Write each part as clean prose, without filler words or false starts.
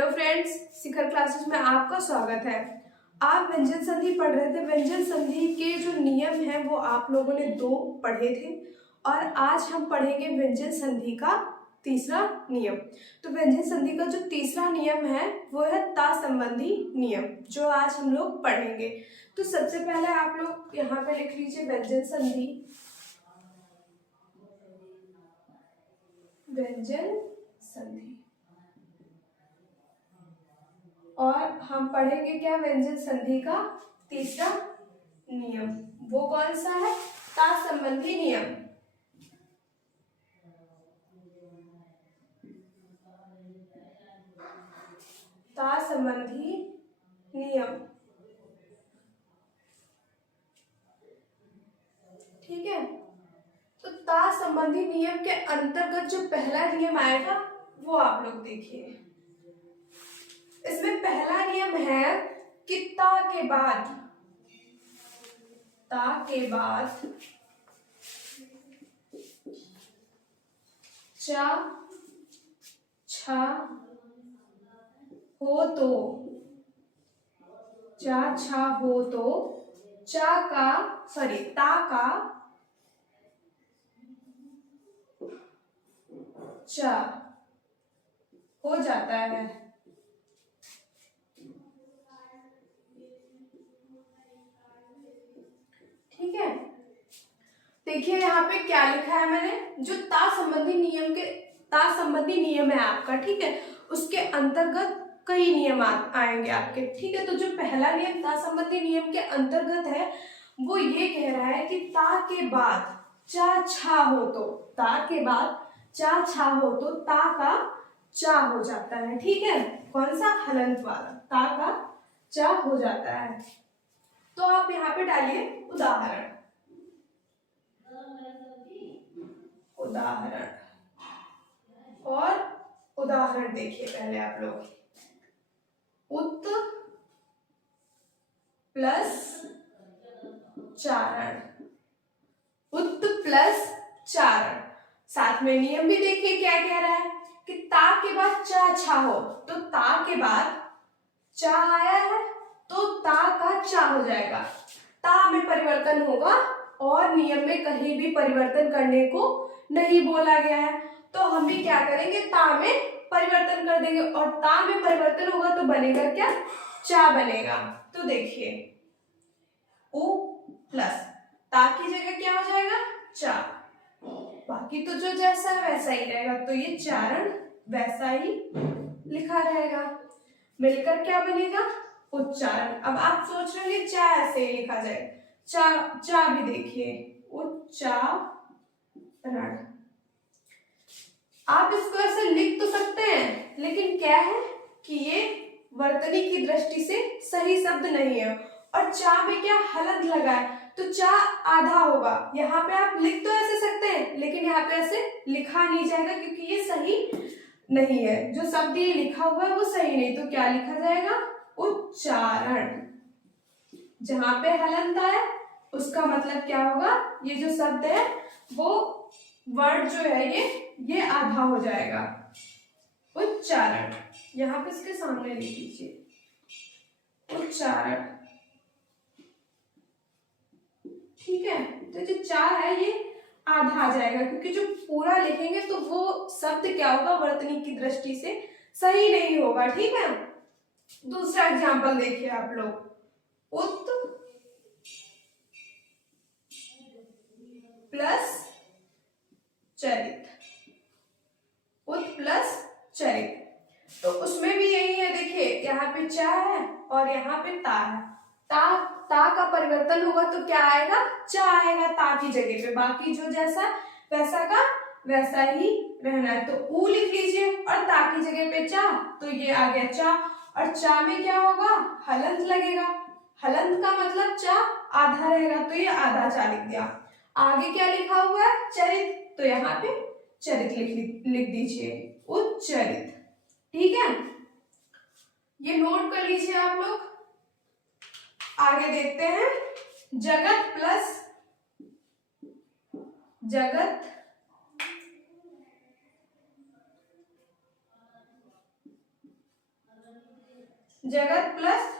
Hello friends, शिखर classes में आपका स्वागत है। आप व्यंजन संधि पढ़ रहे थे। व्यंजन संधि के जो नियम हैं वो आप लोगों ने 2 पढ़े थे और आज हम पढ़ेंगे व्यंजन संधि का तीसरा नियम। तो व्यंजन संधि का जो तीसरा नियम है वो है ता संबंधी नियम, जो आज हम लोग पढ़ेंगे। तो सबसे पहले आप लोग यहाँ पे लिख लीजिए व्यंजन संधि। व्यंजन संधि और हम पढ़ेंगे क्या? व्यंजन संधि का तीसरा नियम। वो कौन सा है? ता संबंधी नियम। ता संबंधी नियम, ठीक है। तो ता संबंधी नियम के अंतर्गत जो पहला नियम आएगा वो आप लोग देखिए। इसमें पहला नियम है कि ता के बाद चा छा हो तो चा छा हो तो ता का चा हो जाता है। ठीक है, देखिए यहाँ पे क्या लिखा है मैंने। जो ता संबंधी नियम है आपका, ठीक है, उसके अंतर्गत कई नियम आएंगे आपके। ठीक है, तो जो पहला नियम ता संबंधी नियम के अंतर्गत है वो ये कह रहा है कि ता के बाद चा छा हो तो ता का चा हो जाता है। ठीक है, कौन सा? हलंत वाला। ता का चा हो जाता है। तो आप यहाँ पे डालिए उदाहरण। और उदाहरण देखिए पहले आप लोग। उत प्लस चारण, उत प्लस चारण। साथ में नियम भी देखिए क्या कह रहा है कि ता के बाद चा छा हो, तो ता के बाद चा आया है तो ता का चा हो जाएगा। ता में परिवर्तन होगा और नियम में कहीं भी परिवर्तन करने को नहीं बोला गया है। तो हम भी क्या करेंगे? ता में परिवर्तन कर देंगे और ता में परिवर्तन होगा तो बनेगा क्या? चा बनेगा। तो देखिए उ प्लस ता की जगह क्या हो जाएगा? चा। बाकी तो जो जैसा है वैसा ही रहेगा, तो ये चारण वैसा ही लिखा रहेगा। मिलकर क्या बनेगा? उच्चारण। अब आप सोच रहे हैं चा ऐसे ही लिखा जाए। चा भी देखिए उच्चारण। आप इसको ऐसे लिख तो सकते हैं, लेकिन क्या है कि ये वर्तनी की दृष्टि से सही शब्द नहीं है। और चा में क्या हलंत लगा है, तो चा आधा होगा। यहाँ पे आप लिख तो ऐसे सकते हैं, लेकिन यहाँ पे ऐसे लिखा नहीं जाएगा क्योंकि ये सही नहीं है। जो शब्द ये लिखा हुआ है वो सही नहीं, तो क्या लिखा जाएगा? उच्चारण। जहां पे हलंत है उसका मतलब क्या होगा? ये जो शब्द है वो वर्ड जो है ये आधा हो जाएगा। उच्चारण। यहाँ पे इसके सामने लिख लीजिए उच्चारण। ठीक है, तो जो चा है ये आधा आ जाएगा क्योंकि जो पूरा लिखेंगे तो वो शब्द क्या होगा? वर्तनी की दृष्टि से सही नहीं होगा। ठीक है, दूसरा एग्जांपल देखिए आप लोग। उत प्लस चरित, उत प्लस चरित। तो उसमें भी यही है। देखिए यहाँ पे चा है और यहाँ पे ता है। ता का परिवर्तन होगा तो क्या आएगा? चा आएगा ता की जगह पे। बाकी जो जैसा वैसा का वैसा ही रहना है। तो ऊ लिख लीजिए और ता की जगह पे चा, तो ये आ गया चा। और चा में क्या होगा? हलंत लगेगा। हलंत का मतलब चा आधा रहेगा, तो ये आधा चा लिख दिया। आगे क्या लिखा हुआ है? चरित, तो यहाँ पे चरित लिख दीजिए उच्चरित। ठीक है, ये नोट कर लीजिए आप लोग। आगे देखते हैं। जगत प्लस जगत जगत प्लस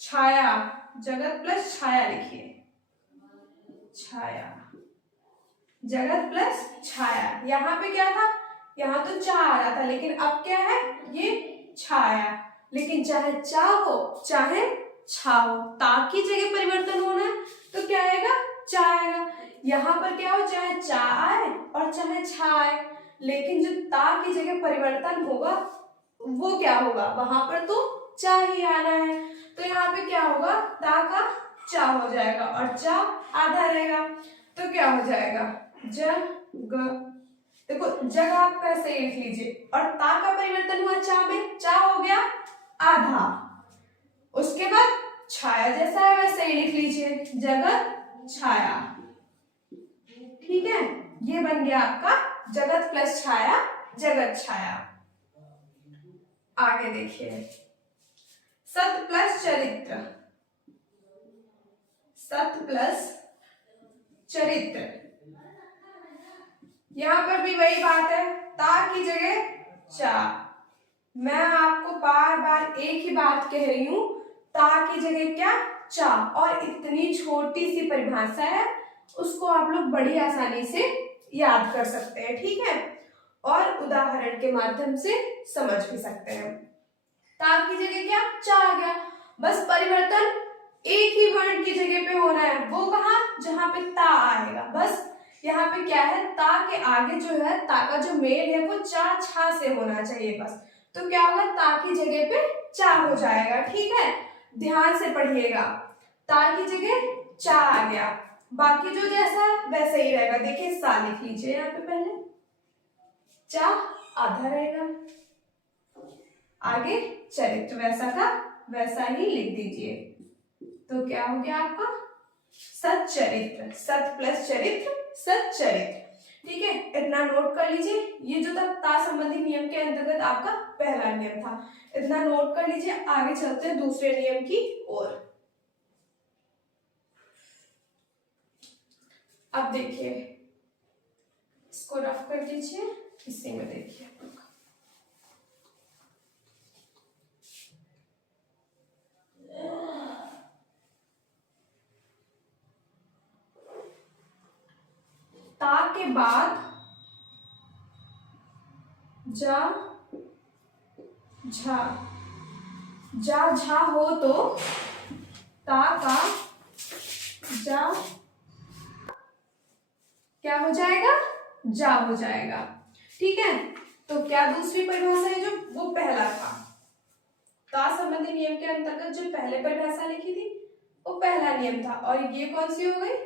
छाया, जगत प्लस छाया लिखिए, छाया, जगत प्लस छाया। यहाँ पे क्या था, यहाँ तो चा आ रहा था, लेकिन अब क्या है, ये छाया। लेकिन चाहे चा हो चाहे छा हो, ता की जगह परिवर्तन होना है तो क्या आएगा, चा आएगा। यहाँ पर क्या हो, चाहे चा आए और चाहे छा आए, लेकिन जो ता की जगह परिवर्तन होगा वो क्या होगा, वहां पर तो चा ही आना है। तो यहाँ पे क्या होगा, ता का चा हो जाएगा और चा आधा रहेगा, तो क्या हो जाएगा, जग। देखो जग आप कैसे लिख लीजिए, और ता का परिवर्तन हुआ चा में, चा हो गया आधा। उसके बाद छाया जैसा है वैसे ही लिख लीजिए, जगत छाया। ठीक है, ये बन गया आपका जगत प्लस छाया, जगत छाया। आगे देखिए, सत प्लस चरित्र, सत प्लस चरित्र। यहां पर भी वही बात है, ता की जगह चा। मैं आपको बार बार एक ही बात कह रही हूं, ता की जगह क्या, चा। और इतनी छोटी सी परिभाषा है, उसको आप लोग बड़ी आसानी से याद कर सकते हैं। ठीक है, और उदाहरण के माध्यम से समझ भी सकते हैं। ता की जगह क्या, चा आ गया, बस परिवर्तन एक ही वर्ण की जगह पे होना है, वो कहाँ, जहां पे ता आएगा। बस यहाँ पे क्या है, ता के आगे जो है, ता का जो मेल है वो चा छा से होना चाहिए बस। तो क्या होगा, ता की जगह पे चा हो जाएगा। ठीक है, ध्यान से पढ़िएगा, ता की जगह चा आ गया, बाकी जो जैसा है वैसे ही रहेगा। देखिए सा लिख लीजिए यहाँ पे, पहले चा आधा रहेगा, आगे चरित्र वैसा का वैसा ही लिख दीजिए। तो क्या हो गया आपका, सच्चरित्र, सत प्लस चरित्र, सच्चरित्र। ठीक है, इतना नोट कर लीजिए। ये जो था ता संबंधी नियम के अंतर्गत आपका पहला नियम था, इतना नोट कर लीजिए। आगे चलते हैं दूसरे नियम की ओर। अब देखिए, इसको रफ कर दीजिए, इसी में देखिए ता के बाद जा झा, जा झा हो तो ता का जा क्या हो जाएगा, जा हो जाएगा। ठीक है, तो क्या दूसरी परिभाषा है, जो वो पहला था, ता संबंधी नियम के अंतर्गत जो पहले परिभाषा लिखी थी वो पहला नियम था, और ये कौन सी हो गई,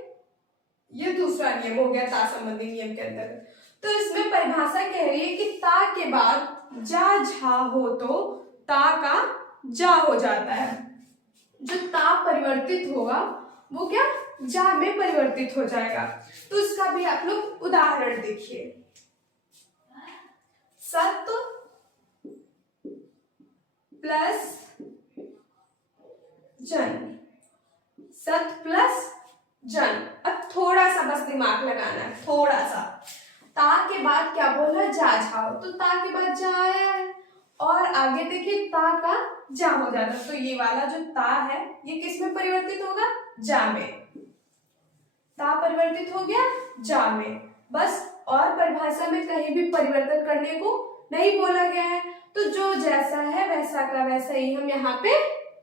ये दूसरा नियम हो गया ता संबंधी नियम के अंतर्गत। तो इसमें परिभाषा कह रही है कि ता के बाद जा झा हो तो ता का जा हो जाता है। जो ता परिवर्तित होगा वो क्या, जा में परिवर्तित हो जाएगा। तो इसका भी आप लोग उदाहरण देखिए, सत प्लस जन, सत प्लस जन। अब थोड़ा सा बस दिमाग लगाना है, थोड़ा सा। ता के बाद क्या बोला, जा झाओ, तो ता के बाद जा आया है, और आगे देखिए ता का जा हो जाता है। तो ये वाला जो ता है ये किस में परिवर्तित होगा, जा में। ता परिवर्तित हो गया जा में, बस। और परिभाषा में कहीं भी परिवर्तन करने को नहीं बोला गया है, तो जो जैसा है वैसा का वैसा ही हम यहाँ पे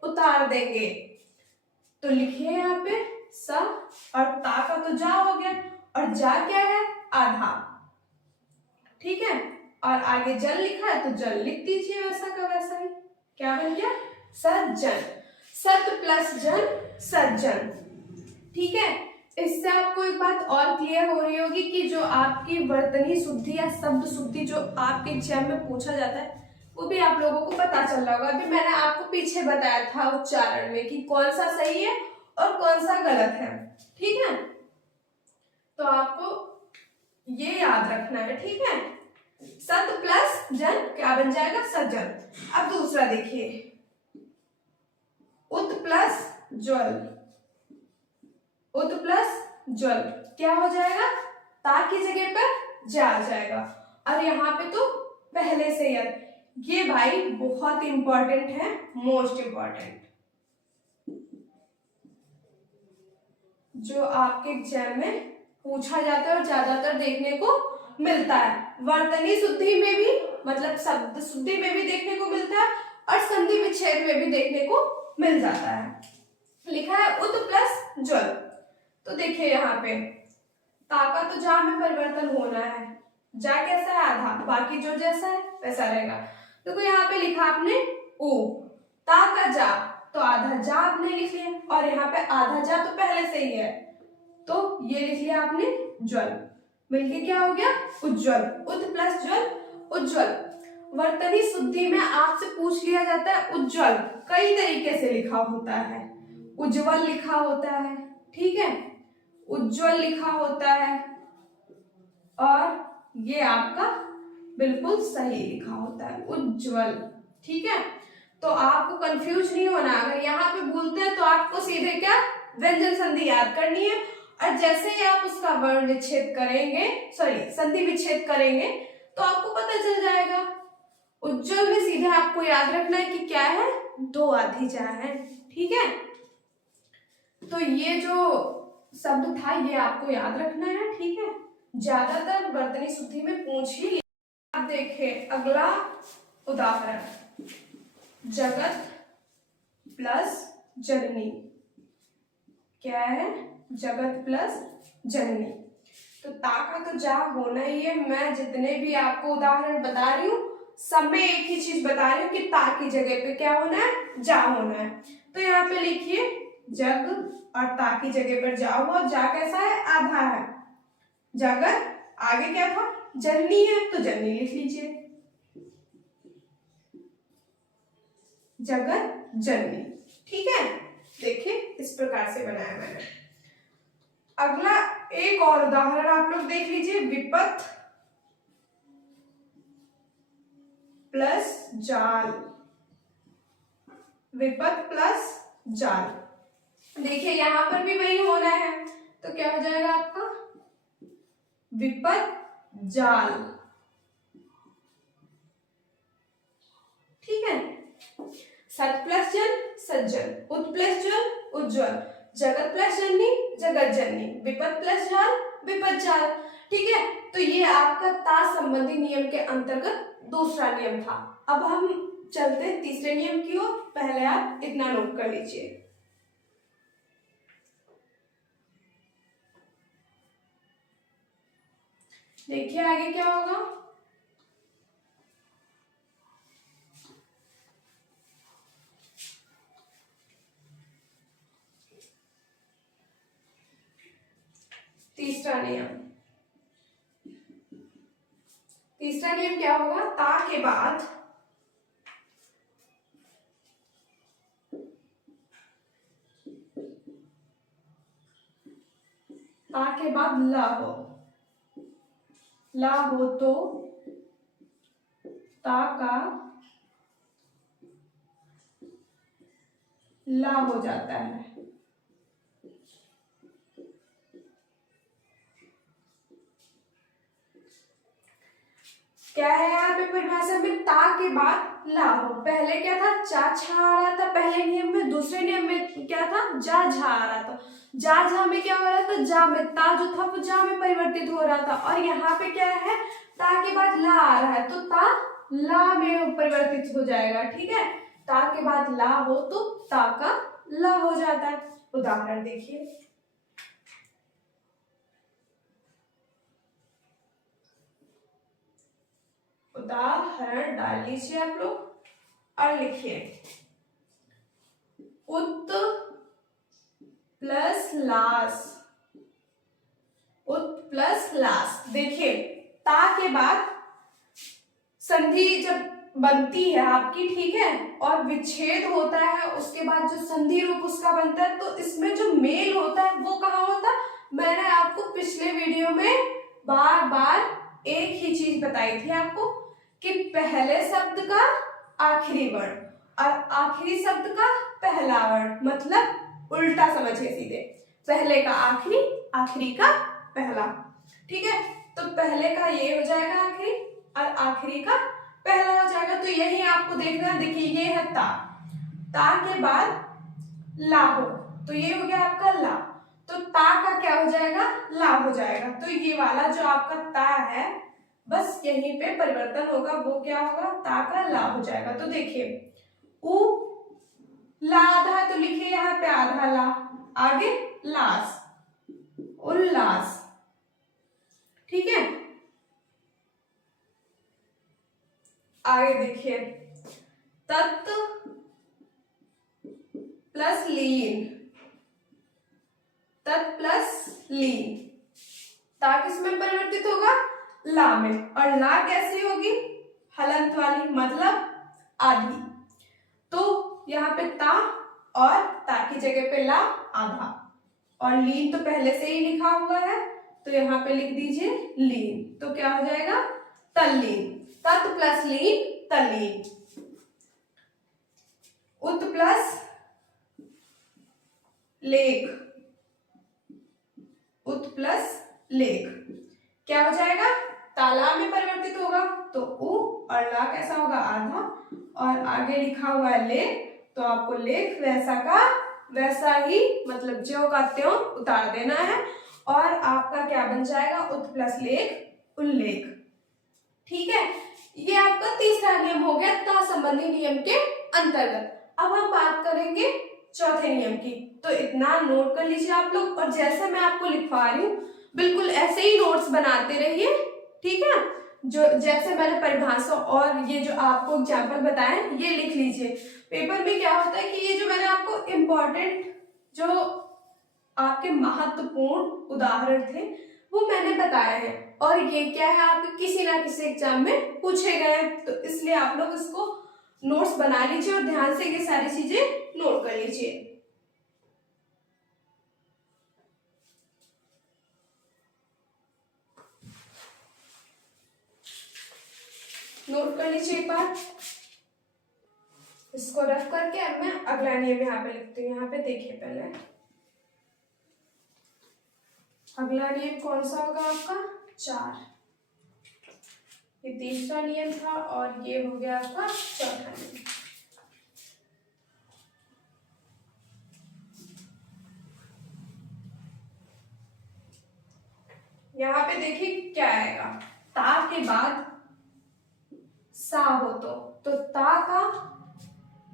उतार देंगे। तो लिखिए यहाँ पे सा, और ता का तो जा हो गया, और जा क्या है, आधा। ठीक है, और आगे जल लिखा है तो जल लिख दीजिए वैसा का वैसा ही। क्या बन गया, सज्जन, सत प्लस जन, सज्जन। ठीक है, इससे आपको एक बात और क्लियर हो रही होगी कि जो आपकी वर्तनी शुद्धि या शब्द शुद्धि जो आपके एग्जाम में पूछा जाता है वो भी आप लोगों को पता चल रहा होगा। अभी मैंने आपको पीछे बताया था उच्चारण में कि कौन सा सही है और कौन सा गलत है। ठीक है, तो आपको ये याद रखना है। ठीक है, सत प्लस जन क्या बन जाएगा, सज्जन। अब दूसरा देखिए, उत प्लस ज्वल, उत प्लस ज्वल क्या हो जाएगा, ता की जगह पर जा आ जाएगा, और यहाँ पे तो पहले से ही ये भाई बहुत इंपॉर्टेंट है, मोस्ट इंपॉर्टेंट, जो आपके एग्जाम में पूछा जाता है और ज्यादातर देखने को मिलता है। वर्तनी शुद्धि में भी, मतलब शब्द शुद्धि में भी देखने को मिलता है और संधि विच्छेद में भी देखने को मिल जाता है। लिखा है उत प्लस ज्वल। तो देखिए यहाँ पे ता का तो जा में परिवर्तन होना है, जा कैसा है आधा, बाकी जो जैसा है वैसा रहेगा। देखो यहाँ पे लिखा आपने उ, ता का जा तो आधा जा आपने लिख लिया और यहाँ पे आधा जा तो पहले से ही है तो ये लिख लिया आपने ज्वल, मिलके क्या हो गया उज्ज्वल। उत प्लस ज्वल उज्ज्वल। वर्तनी शुद्धि में आपसे पूछ लिया जाता है उज्ज्वल कई तरीके से लिखा होता है, उज्ज्वल लिखा होता है, ठीक है, उज्ज्वल लिखा होता है और ये आपका बिल्कुल सही लिखा होता है उज्ज्वल, ठीक है। तो आपको कंफ्यूज नहीं होना, अगर यहाँ पे भूलते हैं तो आपको सीधे क्या व्यंजन संधि याद करनी है और जैसे ही आप उसका वर्ण विच्छेद करेंगे, सॉरी संधि विच्छेद करेंगे तो आपको पता चल जाएगा। उज्ज्वल में सीधे आपको याद रखना है कि क्या है, दो आधी जा है, ठीक है। तो ये जो शब्द था ये आपको याद रखना है, ठीक है। ज्यादातर वर्तनी शुद्धि में पूछ ही लिया। आप देखें अगला उदाहरण, जगत प्लस जननी। क्या है, जगत प्लस जननी। तो ता का तो जा होना ही है। मैं जितने भी आपको उदाहरण बता रही हूँ सब में एक ही चीज बता रही हूँ कि ता की जगह पे क्या होना है, जा होना है। तो यहाँ पे लिखिए जग और ता की जगह पर जा हुआ, जा कैसा है, आधा है। जगत आगे क्या था, जननी है तो जननी लिख लीजिए, जगत जननी, ठीक है। देखिए इस प्रकार से बनाया मैंने। अगला एक और उदाहरण आप लोग देख लीजिए, विपत प्लस जाल। विपत प्लस जाल, देखिए यहां पर भी वही होना है तो क्या हो जाएगा आपका विपत जाल, ठीक है। सत प्लस जन सज्जन, उत प्लस ज्वल उज्ज्वल, जगत प्लस जननी जगत जननी, विपत प्लस जाल विपत जाल, ठीक है। तो ये आपका ता संबंधी नियम के अंतर्गत दूसरा नियम था। अब हम चलते हैं तीसरे नियम की ओर। पहले आप इतना नोट कर लीजिए। देखिए आगे क्या होगा, तीसरा नियम। तीसरा नियम क्या होगा, ता के बाद ला हो, ला हो तो ता का ला हो जाता है। क्या है यहाँ पे परिभाषा में, ता के बाद ला हो। पहले क्या था, चा छा आ रहा था पहले नियम में, दूसरे नियम में क्या था, जा झा आ रहा था। जा झा में क्या हो रहा था, जा में ता जो था वो जा में परिवर्तित हो रहा था और यहाँ पे क्या है, ता के बाद ला आ रहा है तो ता ला में परिवर्तित हो जाएगा, ठीक है। ता के बाद ला हो तो ता का ला हो जाता है। उदाहरण देखिए, उदाहरण डाल लीजिए आप लोग और लिखिए उत प्लस लास, उत प्लस लास। देखिए ता के बाद संधि जब बनती है आपकी, ठीक है, और विच्छेद होता है उसके बाद जो संधि रूप उसका बनता है तो इसमें जो मेल होता है वो कहाँ होता है। मैंने आपको पिछले वीडियो में बार बार एक ही चीज बताई थी आपको कि पहले शब्द का आखिरी वर्ण और आखिरी शब्द का पहला वर्ण, मतलब उल्टा समझिए सीधे, पहले का आखिरी, आखिरी का पहला, ठीक है। तो पहले का ये हो जाएगा आखिरी और आखिरी का पहला हो जाएगा। तो यही आपको देखना है, देखिए ये है ता के बाद ला हो, तो ये हो गया आपका ला। तो ता का क्या हो जाएगा, ला हो जाएगा। तो ये वाला जो आपका ता है बस यहीं पे परिवर्तन होगा, वो क्या होगा, ता का ला हो जाएगा। तो देखिए उ ला आधा है, तो लिखिए यहाँ पे आधा ला, आगे लास, उल्लास, ठीक है। आगे देखिए तत् प्लस लीन, तत् प्लस लीन, ता किस में परिवर्तित होगा, ला में। और ला कैसी होगी, हलंत वाली, मतलब आधी। तो यहाँ पे ता और ता की जगह पे ला आधा, और लीन तो पहले से ही लिखा हुआ है, तो यहाँ पे लिख दीजिए लीन। तो क्या हो जाएगा, तल्लीन, तत् प्लस लीन तल्लीन। उत प्लस लेख, उत प्लस लेख, क्या हो जाएगा, तालाब में परिवर्तित होगा। तो उ और ला कैसा होगा, आधा, और आगे लिखा हुआ है लेख, तो आपको लेख वैसा का वैसा ही, मतलब ज्यों का त्यों उतार देना है, और आपका क्या बन जाएगा, उत प्लस लेख उल्लेख, ठीक है। ये आपका तीसरा नियम हो गया ता संबंधी नियम के अंतर्गत। अब हम बात करेंगे चौथे नियम की। तो इतना नोट कर लीजिए आप लोग, और जैसे मैं आपको लिखवा रही हूँ बिल्कुल ऐसे ही नोट्स बनाते रहिए, ठीक है। जो जैसे मैंने परिभाषा और ये जो आपको एग्जाम्पल बताए ये लिख लीजिए। पेपर में क्या होता है कि ये जो मैंने आपको इम्पोर्टेंट जो आपके महत्वपूर्ण उदाहरण थे वो मैंने बताए हैं, और ये क्या है आपके किसी ना किसी एग्जाम में पूछे गए हैं, तो इसलिए आप लोग इसको नोट्स बना लीजिए और ध्यान से ये सारी चीजें नोट कर लीजिए। नोट कर लीजिए एक बार, इसको रफ करके अब मैं अगला नियम यहाँ पे लिखती हूँ। यहाँ पे देखिए पहले अगला नियम कौन सा होगा आपका, 4। ये तीसरा नियम था और ये हो गया आपका चौथा नियम। यहाँ पे देखिए क्या आएगा, ता के बाद सा हो, तो ता का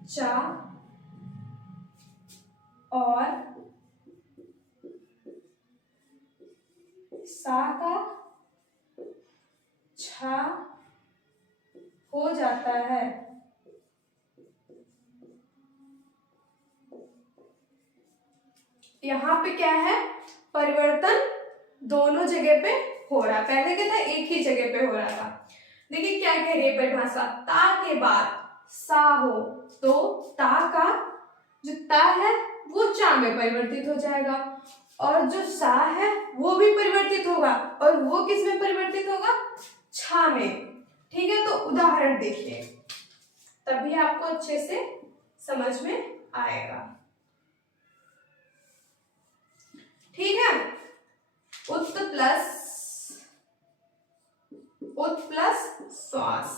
चा और सा का छा हो जाता है। यहाँ पे क्या है, परिवर्तन दोनों जगह पे हो रहा है। पहले क्या था, एक ही जगह पे हो रहा था। देखिए क्या कह रही है परिभाषा, ता के बाद सा हो, तो ता का जो ता है वो चा में परिवर्तित हो जाएगा, और जो सा है वो भी परिवर्तित होगा, और वो किस में परिवर्तित होगा, छा में, ठीक है। तो उदाहरण देखिए, तभी आपको अच्छे से समझ में आएगा, ठीक है। उत प्लस श्वास,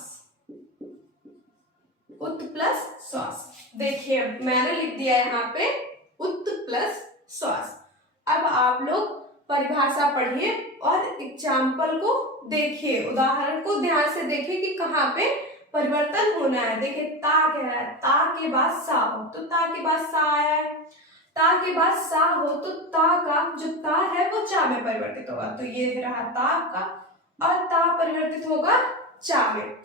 उत प्लस श्वास, देखिए मैंने लिख दिया यहाँ पे उत प्लस श्वास। अब आप लोग परिभाषा पढ़िए और एग्जाम्पल को देखिए, उदाहरण को ध्यान से देखिए कि कहाँ पे परिवर्तन होना है। देखिए ता कह रहा है, ता के बाद सा हो, तो ता के बाद सा आया है, ता के बाद सा हो, तो ता का जो ता है वो चा में परिवर्तित होगा, तो ये रहा ता का, और ता परिवर्तित होगा चा में,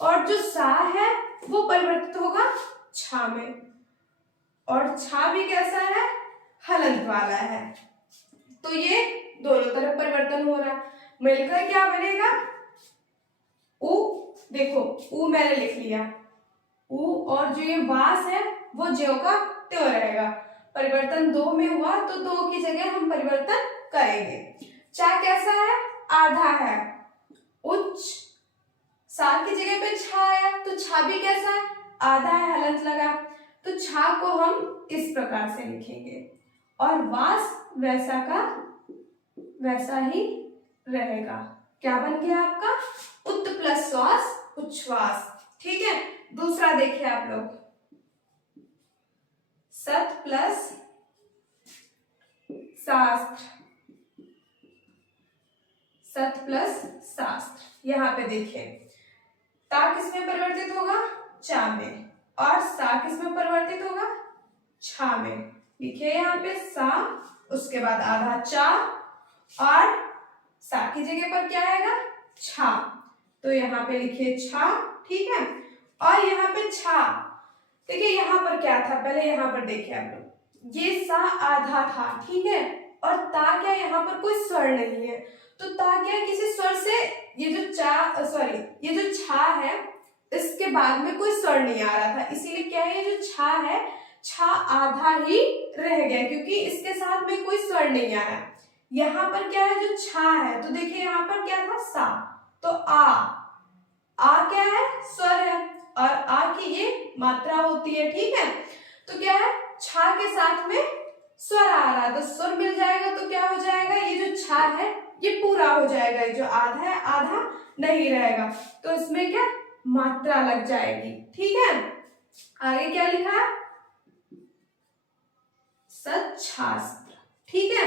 और जो सा है वो परिवर्तित होगा छा में, और छा भी कैसा है, हलंत वाला है। तो ये दोनों तरफ परिवर्तन हो रहा है, मिलकर क्या बनेगा, उ, देखो उ मैंने लिख लिया, उ, और जो ये वास है वो ज्यों का त्यों रहेगा। परिवर्तन दो में हुआ तो दो की जगह हम परिवर्तन करेंगे। चा कैसा है, आधा है, उच्च, सा की जगह पे छा है, तो छा भी कैसा है, आधा है, हलंत लगा, तो छा को हम इस प्रकार से लिखेंगे, और वास वैसा का वैसा ही रहेगा। क्या बन गया आपका, उत प्लस श्वास उच्छ्वास। ठीक है, दूसरा देखिए आप लोग, सत प्लस शास्त्र, सत प्लस शास्त्र। यहाँ पे देखिए ता किसमें परिवर्तित होगा, चा में, और सा किसमें परिवर्तित होगा, छा में। लिखिए यहाँ पे सा, उसके बाद आधा चा, और सा की जगह पर क्या आएगा, छा, तो यहाँ पे लिखिए छा। ठीक है, और यहाँ पे छा, देखिए यहाँ पर क्या था, पहले यहाँ पर देखिए आप लोग, ये सा आधा था, ठीक है, और ता क्या, यहाँ पर कोई स्वर नहीं है, तो ता क्या है, किसी स्वर से ये जो चा सॉरी ये जो छा है इसके बाद में कोई स्वर नहीं आ रहा था, इसीलिए क्या है, ये जो छा है, छा आधा ही रह गया क्योंकि इसके साथ में कोई स्वर नहीं आया। यहाँ पर क्या है, जो छा है, तो देखिए यहाँ पर क्या था, सा, तो आ क्या है, स्वर है, और आ की ये मात्रा होती है। ठीक है, तो क्या है, छा के साथ में स्वर आ रहा है, तो स्वर मिल जाएगा, तो क्या हो जाएगा, ये जो छा है ये पूरा हो जाएगा, ये जो आधा है आधा नहीं रहेगा, तो इसमें क्या मात्रा लग जाएगी। ठीक है, आगे क्या लिखा है, सच्छास्त्र। ठीक है,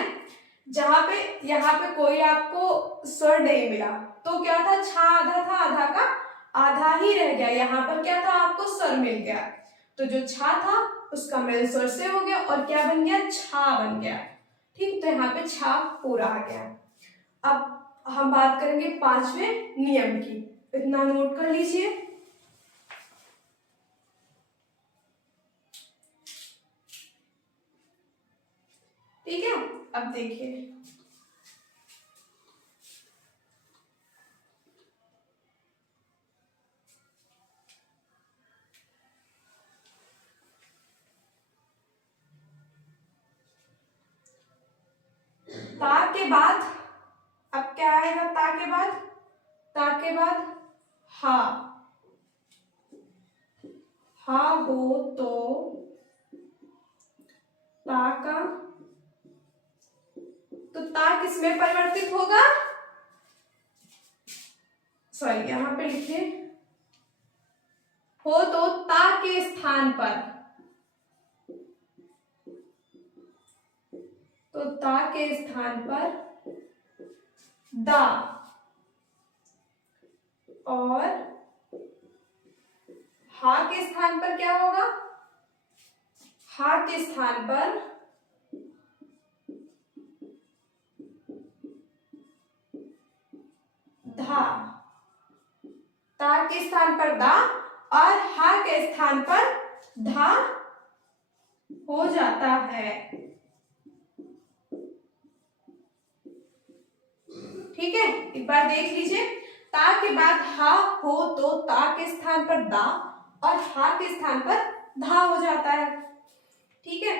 जहां पे यहाँ पे कोई आपको स्वर नहीं मिला, तो क्या था, छा आधा था, आधा का आधा ही रह गया, यहाँ पर क्या था, आपको स्वर मिल गया, तो जो छा था उसका मेल स्वर से हो गया और क्या बन गया, छा बन गया। ठीक, तो यहाँ पे छा पूरा आ गया। अब हम बात करेंगे पांचवें नियम की, इतना नोट कर लीजिए। ठीक है, अब देखिए, ता के बाद अब क्या आएगा, ता के बाद, ता के बाद हा, हा हो तो ता का, तो ता किसमें परिवर्तित होगा, सॉरी यहाँ पे लिखिए, हो तो ता के स्थान पर, तो ता के स्थान पर दा, और हा के स्थान पर क्या होगा, हा के स्थान पर धा, ता के स्थान पर दा और हा के स्थान पर धा हो जाता है। ठीक है, एक बार देख लीजिए, ता के बाद हा हो तो ता के स्थान पर दा और हा के स्थान पर धा हो जाता है। ठीक है,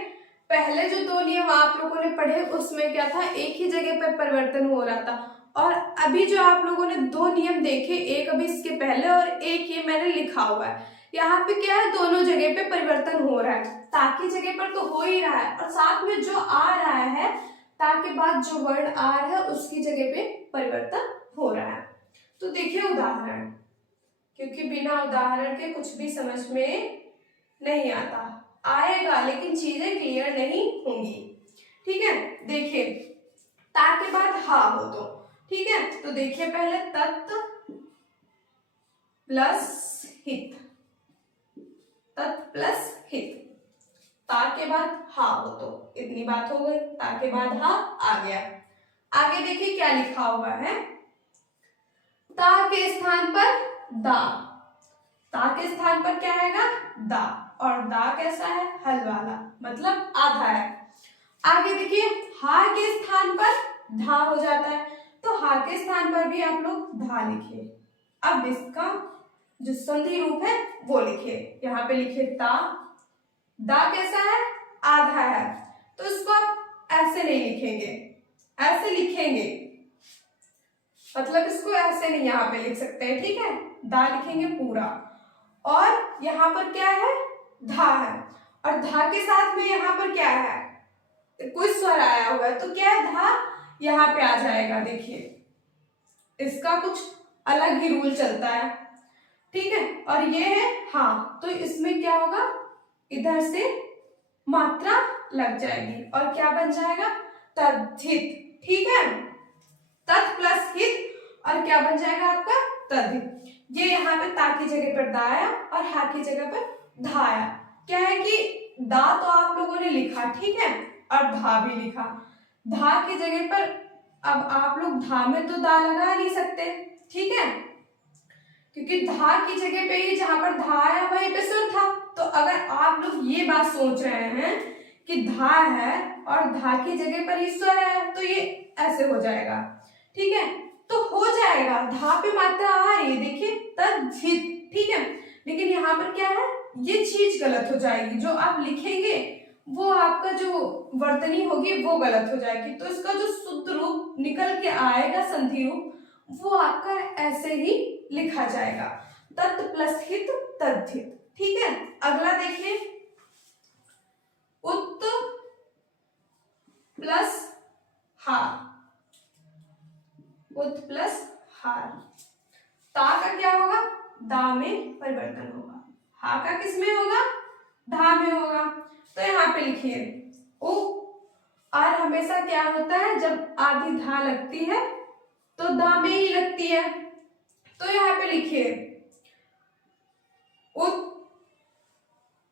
पहले जो दो नियम आप लोगों ने पढ़े उसमें क्या था, एक ही जगह पर परिवर्तन हो रहा था, और अभी जो आप लोगों ने दो नियम देखे, एक अभी इसके पहले और एक ये मैंने लिखा हुआ है, यहाँ पे क्या है, दोनों जगह पे परिवर्तन हो रहा है, ता की जगह पर तो हो ही रहा है, और साथ में जो आ रहा है, ता के बाद जो वर्ण आ रहा है उसकी जगह पे परिवर्तन हो रहा है। तो देखिए उदाहरण, क्योंकि बिना उदाहरण के कुछ भी समझ में नहीं आता, आएगा लेकिन चीजें क्लियर नहीं होंगी। ठीक है, देखिए ता के बाद हा हो तो, ठीक है, तो देखिए पहले तत् प्लस हित, तत् प्लस हित, ता के बाद हा हो तो, इतनी बात हो गई, ता के बाद हा आ गया। आगे देखिए क्या लिखा हुआ है, ता के स्थान पर दा, ता के स्थान पर क्या आएगा, दा, और दा कैसा है, हल वाला, मतलब आधा है। आगे देखिए हा के स्थान पर धा हो जाता है, तो हा के स्थान पर भी आप लोग धा लिखिए। अब इसका जो संधि रूप है वो लिखिए, यहाँ पे लिखिए ता, दा कैसा है, आधा है, तो इसको आप ऐसे नहीं लिखेंगे, ऐसे लिखेंगे, मतलब इसको ऐसे नहीं यहाँ पे लिख सकते हैं। ठीक है, दा लिखेंगे पूरा, और यहाँ पर क्या है, धा है, और धा के साथ में यहाँ पर क्या है, कोई स्वर आया हुआ है, तो क्या है, धा यहाँ पे आ जाएगा। देखिए इसका कुछ अलग ही रूल चलता है, ठीक है, और ये है हाँ, तो इसमें क्या होगा, इधर से मात्रा लग जाएगी और क्या बन जाएगा, तद्धित। ठीक है, तत् प्लस हित और क्या बन जाएगा आपका, तद्धित। ये यहाँ पे ता की जगह पर दा आया और हा की जगह पर धा आया। क्या है कि दा तो आप लोगों ने लिखा, ठीक है, और धा भी लिखा। धा की जगह पर अब आप लोग धा में तो दा लगा नहीं सकते, ठीक है, क्योंकि धा की जगह पे ही जहां पर धा आया वहीं पे सुर था। तो अगर आप लोग ये बात सोच रहे हैं कि धा है और धा की जगह पर ही स्वर है, तो ये ऐसे हो जाएगा, ठीक है, तो हो जाएगा, धा पे मात्रा आ रही है, देखिए तद्धित, ठीक है, लेकिन यहाँ पर क्या है, ये चीज गलत हो जाएगी, जो आप लिखेंगे वो आपका जो वर्तनी होगी वो गलत हो जाएगी। तो इसका जो शुद्ध रूप निकल के आएगा, संधि रूप, वो आपका ऐसे ही लिखा जाएगा, तत् प्लस हित तद्धित। ठीक है, अगला देखिए, उत प्लस हार, उत प्लस हार। ता का क्या होगा, दा में परिवर्तन होगा, हा का किस में होगा, धा में होगा। तो यहाँ पे लिखिए उ, और हमेशा क्या होता है, जब आधी धा लगती है तो दा में ही लगती है। तो यहाँ पे लिखिए उत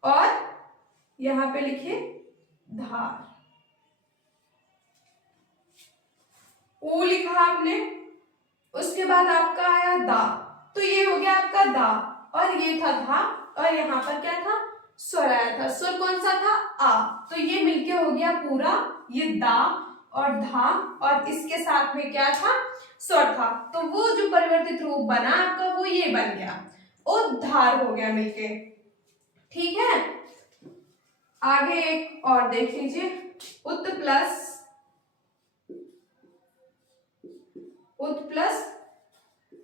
और यहाँ पे लिखिए धार। ऊ लिखा आपने, उसके बाद आपका आया दा, तो ये हो गया आपका दा, और ये था धा, और यहाँ पर क्या था, स्वर आया था। स्वर कौन सा था, आ। तो ये मिलके हो गया पूरा, ये दा और धा, और इसके साथ में क्या था, स्वर था। तो वो जो परिवर्तित रूप बना आपका, वो ये बन गया, उद्धार हो गया मिलके। ठीक है, आगे एक और देख लीजिए, उत प्लस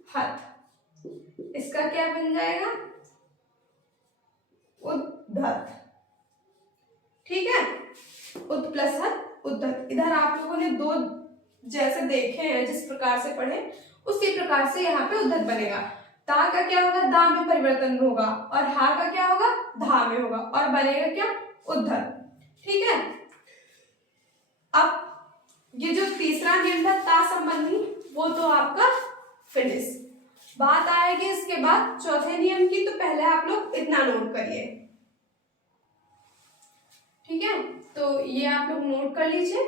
हत, इसका क्या बन जाएगा, उद्धत। ठीक है, उत प्लस हत उद्धत। इधर आप लोगों ने दो जैसे देखे हैं, जिस प्रकार से पढ़े उसी प्रकार से यहाँ पे उद्धत बनेगा। ता का क्या होगा, दा में परिवर्तन होगा, और हा का क्या होगा, धा में होगा, और बनेगा क्या, उद्धत। ठीक है, अब ये जो तीसरा नियम था ता संबंधी, वो तो आपका फिनिश। बात आएगी इसके बाद चौथे नियम की, तो पहले आप लोग इतना नोट करिए। ठीक है, तो ये आप लोग नोट कर लीजिए,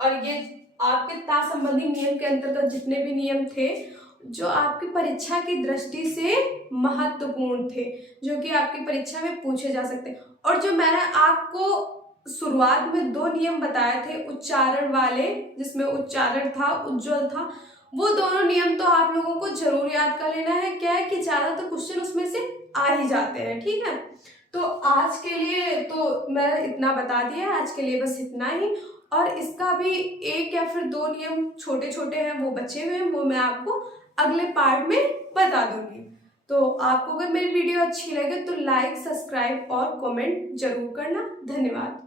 और ये आपके ता संबंधी नियम के अंतर्गत जितने भी नियम थे जो आपकी परीक्षा की दृष्टि से महत्वपूर्ण थे, जो कि आपकी परीक्षा में पूछे जा सकते। और जो मैंने आपको शुरुआत में दो नियम बताए थे उच्चारण वाले, जिसमें उच्चारण था, उज्ज्वल था, वो दोनों नियम तो आप लोगों को जरूर याद कर लेना है। क्या है कि ज्यादा तो क्वेश्चन उसमें से आ ही जाते हैं। ठीक है, तो आज के लिए तो मैं इतना बता दिया, आज के लिए बस इतना ही। और इसका भी एक या फिर दो नियम छोटे छोटे हैं वो बचे हुए हैं, वो मैं आपको अगले पार्ट में बता दूंगी। तो आपको अगर मेरी वीडियो अच्छी लगे तो लाइक, सब्सक्राइब और कमेंट जरूर करना। धन्यवाद।